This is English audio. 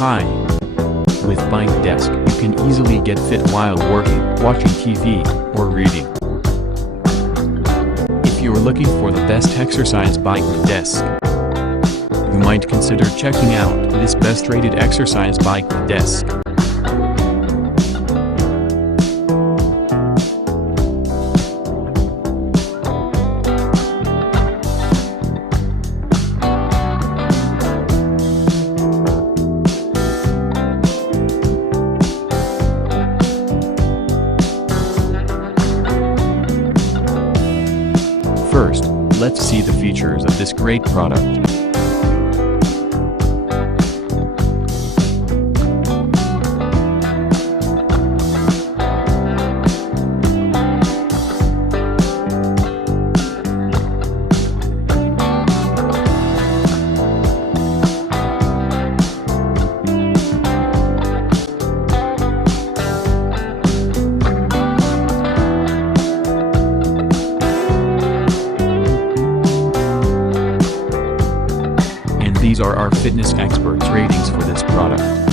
Hi. With Bike Desk, you can easily get fit while working, watching TV, or reading. If you're looking for the best exercise bike desk, you might consider checking out this best-rated exercise bike desk. First, let's see the features of this great product. These are our fitness experts' ratings for this product.